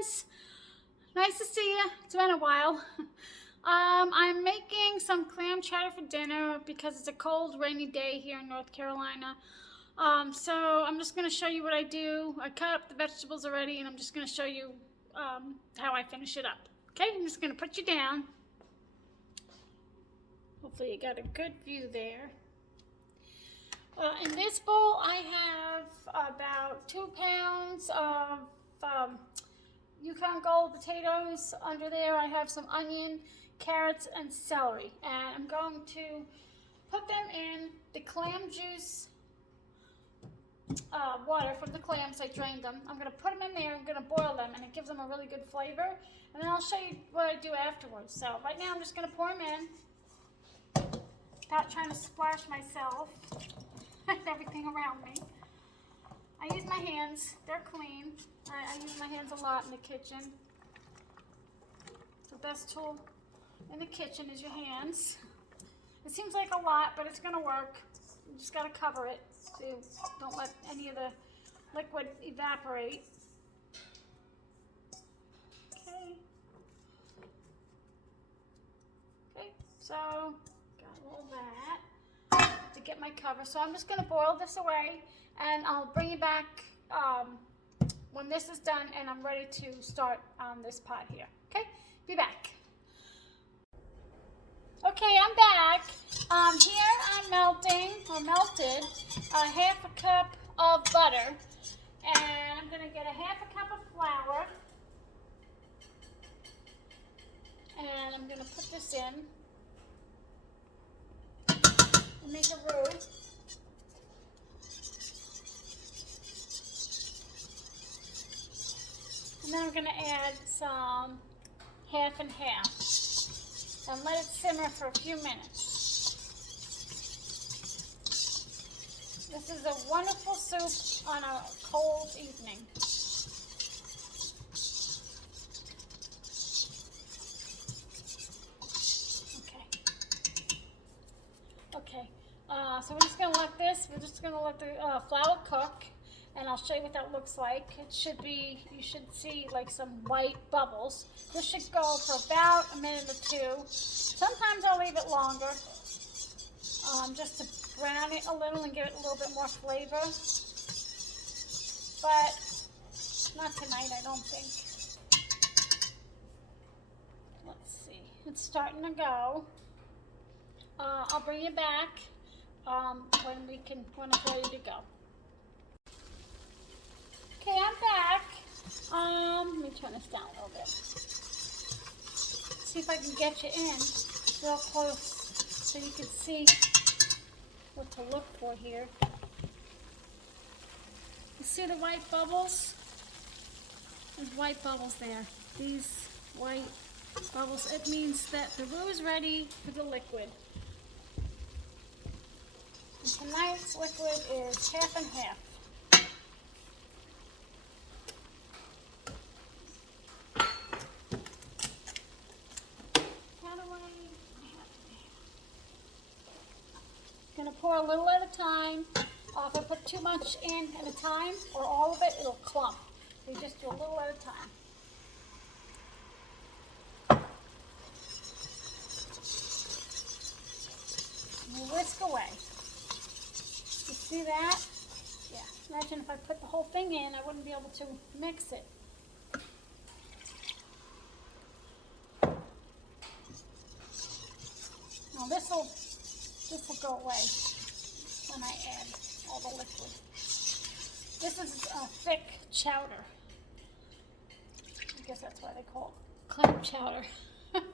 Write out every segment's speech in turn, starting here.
friends, nice to see you. It's been a while. I'm making some clam chowder for dinner because it's a cold, rainy day here in North Carolina. So I'm just going to show you what I do. I cut up the vegetables already, and I'm just going to show you how I finish it up. Okay, I'm just going to put you down. Hopefully you got a good view there. In this bowl, I have about 2 pounds of Yukon Gold potatoes. Under there, I have some onion, carrots, and celery. And I'm going to put them in the clam juice water from the clams. I drained them. I'm going to put them in there. I'm going to boil them, and it gives them a really good flavor. And then I'll show you what I do afterwards. So right now, I'm just going to pour them in without trying to splash myself and everything around me. I use my hands. They're clean. I use my hands a lot in the kitchen. The best tool in the kitchen is your hands. It seems like a lot, but it's going to work. You just got to cover it so don't let any of the liquid evaporate. Okay. Okay, so got all that to get my cover. So I'm just going to boil this away, and I'll bring you back when this is done and I'm ready to start on this pot here. Okay, be back. Okay, I'm back. Here I'm melted half a cup of butter, and I'm going to get a half a cup of flour, and I'm going to put this in and make a roux. And then I'm going to add some half and half and let it simmer for a few minutes. This is a wonderful soup on a cold evening. Okay, so we're just going to let the flour cook. And I'll show you what that looks like. You should see like some white bubbles. This should go for about a minute or two. Sometimes I'll leave it longer, just to brown it a little and give it a little bit more flavor. But not tonight, I don't think. Let's see, it's starting to go. I'll bring you back when it's ready to go. Okay, I'm back. Let me turn this down a little bit. See if I can get you in real close so you can see what to look for here. You see the white bubbles? There's white bubbles there. These white bubbles, it means that the roux is ready for the liquid. And tonight's liquid is half and half. I'm going to pour a little at a time. If I put too much in at a time, or all of it, it'll clump. So you just do a little at a time. And you whisk away. You see that? Yeah. Imagine if I put the whole thing in, I wouldn't be able to mix it. Now this will go away when I add all the liquid. This is a thick chowder. I guess that's why they call it clam chowder. Okay,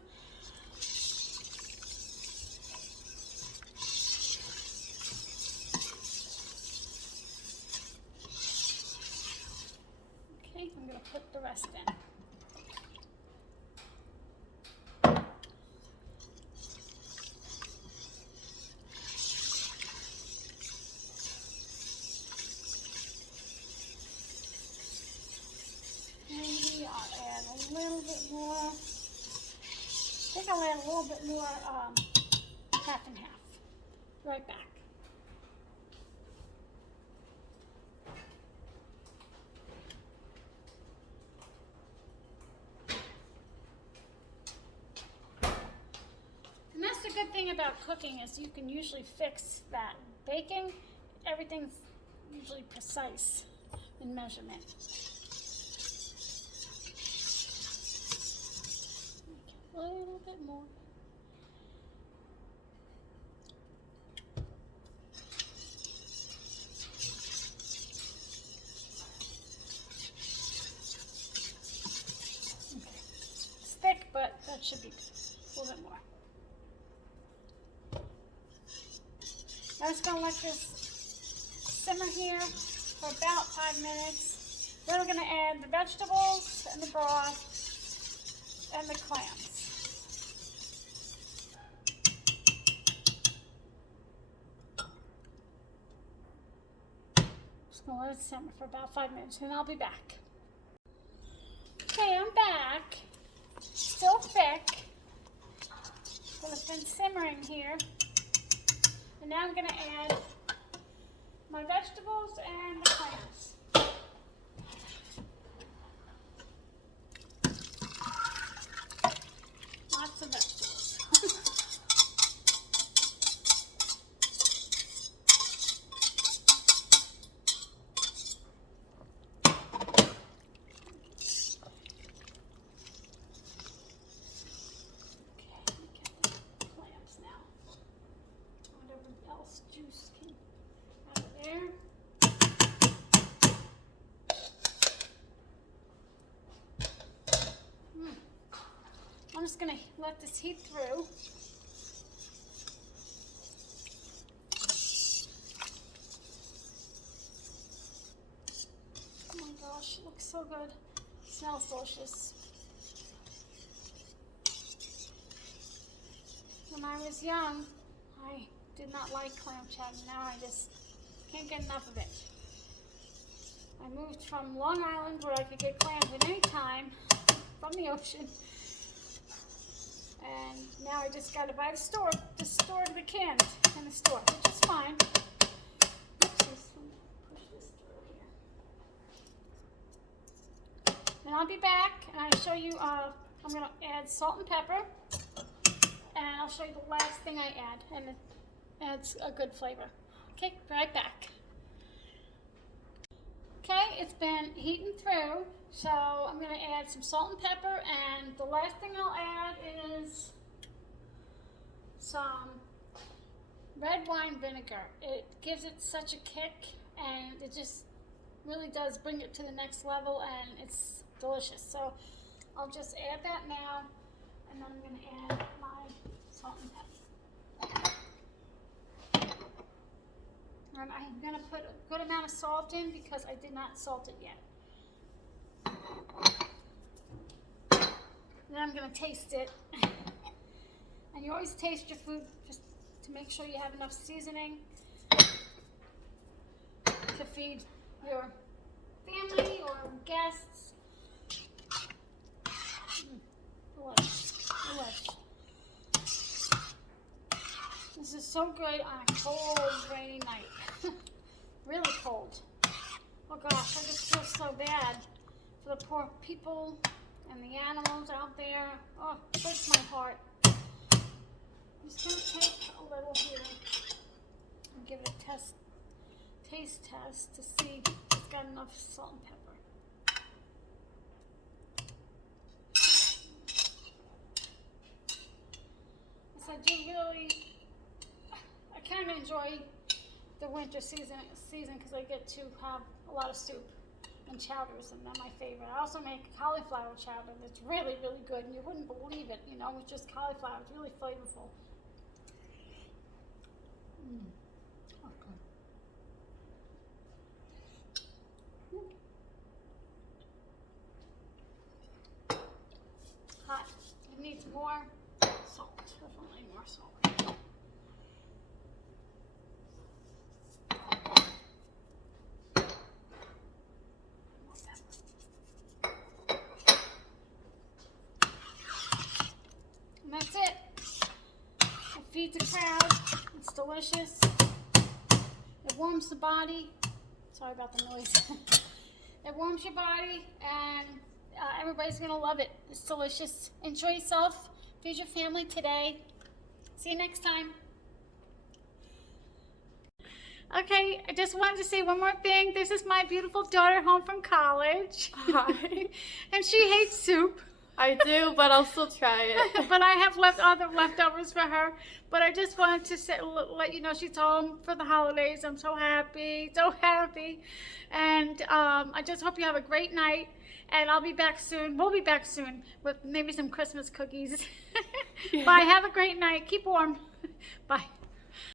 I'm going to put the rest in. A little bit more. I think I'll add a little bit more half and half. Right back. good thing about cooking is you can usually fix that. Baking, everything's usually precise in measurement. A little bit more. Okay. It's thick, but that should be a little bit more. I'm just going to let this simmer here for about 5 minutes. Then we're going to add the vegetables and the broth and the clams. Just going to let it simmer for about 5 minutes and I'll be back. Okay, I'm back. Still thick. So it's been simmering here. And now I'm going to add my vegetables and the clams. Lots of vegetables. Juice came out of there. I'm just going to let this heat through. Oh my gosh, it looks so good. It smells delicious. When I was young, I did not like clam chowder. Now I just can't get enough of it. I moved from Long Island where I could get clams at any time from the ocean. And now I just got to buy the store, just store the cans in the store, which is fine. Oopsies, push this through here. And I'll be back and I'll show you, I'm going to add salt and pepper. And I'll show you the last thing I add. And it adds a good flavor. Okay, be right back. Okay, it's been heating through, so I'm going to add some salt and pepper, and the last thing I'll add is some red wine vinegar. It gives it such a kick, and it just really does bring it to the next level, and it's delicious. So I'll just add that now, and then I'm going to add my salt and pepper. And I'm going to put a good amount of salt in because I did not salt it yet. Then I'm going to taste it. And you always taste your food just to make sure you have enough seasoning to feed your family or guests. Delicious. Delicious. This is so good on a cold, rainy night. Really cold. Oh gosh, I just feel so bad for the poor people and the animals out there. Oh, it breaks my heart. I'm just going to take a little here and give it a taste test to see if it's got enough salt and pepper. So I do really, I kind of enjoy the winter season because I get to have a lot of soup and chowders, and they're my favorite. I also make cauliflower chowder that's really, really good, and you wouldn't believe it, you know, with just cauliflower. It's really flavorful. Hot. It needs more salt. Definitely more salt. And that's it. It feeds the crowd. It's delicious. It warms the body. Sorry about the noise. It warms your body, and everybody's going to love it. It's delicious. Enjoy yourself. Feed your family today. See you next time. Okay, I just wanted to say one more thing. This is my beautiful daughter home from college. Hi. And she hates soup. I do, but I'll still try it. But I have other leftovers for her. But I just wanted to say, let you know she's home for the holidays. I'm so happy, so happy. And I just hope you have a great night. And I'll be back soon. We'll be back soon with maybe some Christmas cookies. Yeah. Bye. Have a great night. Keep warm. Bye.